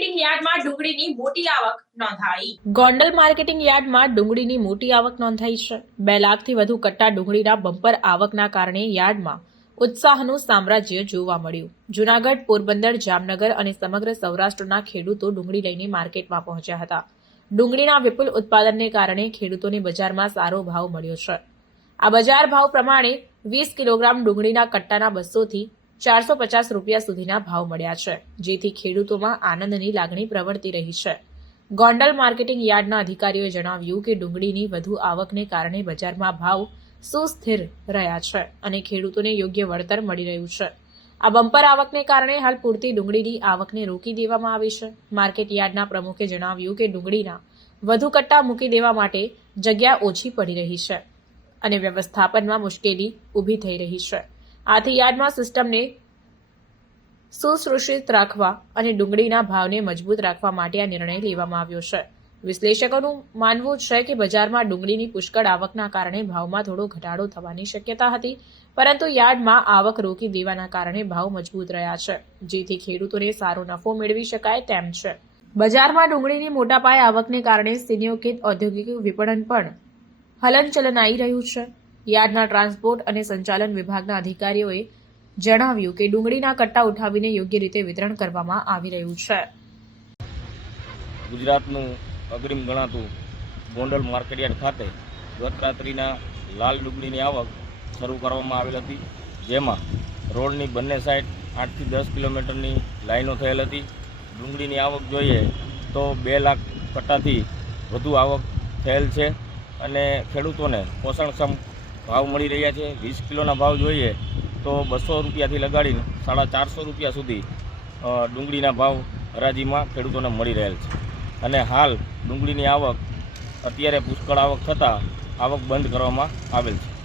Marketing યાર્ડમાં ડુંગળીની મોટી આવક નોંધાઈ. ગોંડલ માર્કેટિંગ યાર્ડમાં ડુંગળીની મોટી આવક નોંધાઈ છે. બે લાખથી વધુ કટ્ટા ડુંગળીના બમ્પર આવકના કારણે યાર્ડમાં ઉત્સાહનું સામ્રાજ્ય જોવા મળ્યું. જૂનાગઢ, પોરબંદર, જામનગર અને સમગ્ર સૌરાષ્ટ્રના ખેડૂતો ડુંગળી લઈને માર્કેટમાં પહોંચ્યા હતા. ડુંગળીના વિપુલ ઉત્પાદનને કારણે ખેડૂતોને બજારમાં સારો ભાવ મળ્યો છે. આ બજાર ભાવ પ્રમાણે વીસ કિલોગ્રામ ડુંગળીના કટ્ટાના બસોથી ચારસો પચાસ રૂપિયા સુધીના ભાવ મળ્યા છે, જેથી ખેડૂતોમાં આનંદની લાગણી પ્રવર્તી રહી છે. ગોંડલ માર્કેટિંગ યાર્ડના અધિકારીઓએ જણાવ્યું કે ડુંગળીની વધુ આવકને કારણે બજારમાં ભાવ સુસ્થિર રહ્યા છે અને ખેડૂતોને યોગ્ય વળતર મળી રહ્યું છે. આ બમ્પર આવકને કારણે હાલ પૂરતી ડુંગળીની આવકને રોકી દેવામાં આવી છે. માર્કેટ યાર્ડના પ્રમુખે જણાવ્યું કે ડુંગળીના વધુ કટ્ટા મૂકી દેવા માટે જગ્યા ઓછી પડી રહી છે અને વ્યવસ્થાપનમાં મુશ્કેલી ઊભી થઈ રહી છે. આથી યાર્ડમાં સિસ્ટમને સુશ્રુષિત રાખવા અને ડુંગળીના ભાવને મજબૂત રાખવા માટે આ નિર્ણય લેવામાં આવ્યો છે. વિશ્લેષકોનું માનવું છે કે બજારમાં ડુંગળીની પુષ્કળ આવકના કારણે ભાવમાં થોડો ઘટાડો થવાની શક્યતા હતી, પરંતુ યાર્ડમાં આવક રોકી દેવાના કારણે ભાવ મજબૂત રહ્યા છે. જેથી ખેડૂતોને સારો નફો મેળવી શકાય તેમ છે. બજારમાં ડુંગળીની મોટા પાયે આવકને કારણે સિનિયોકિત ઔદ્યોગિક વિપણન પણ હલનચલન આવી રહ્યું છે. યાર્ડના ટ્રાન્સપોર્ટ અને સંચાલન વિભાગના અધિકારીઓએ જણાવ્યું કે ડુંગળીના કટ્ટા ઉઠાવીને યોગ્ય રીતે વિતરણ કરવામાં આવી રહ્યું છે. ગુજરાતનું અગ્રીમ ગણાતું ગોંડલ માર્કેટયાર્ડ ખાતે ગત રાત્રિના લાલ ડુંગળીની આવક શરૂ કરવામાં આવેલ હતી, જેમાં રોડની બંને સાઈડ આઠથી દસ કિલોમીટરની લાઈનો થયેલ હતી. ડુંગળીની આવક જોઈએ તો બે લાખ કટ્ટાથી વધુ આવક થયેલ છે અને ખેડૂતોને પોષણક્ષમ ભાવ મળી રહ્યા છે. વીસ કિલોના ભાવ જોઈએ તો બસો રૂપિયાથી લગાડીને સાડા ચારસો રૂપિયા સુધી ડુંગળીના ભાવ હરાજીમાં ખેડૂતોને મળી રહેલ છે. અને હાલ ડુંગળીની આવક, અત્યારે પુષ્કળ આવક થતાં આવક બંધ કરવામાં આવેલ છે.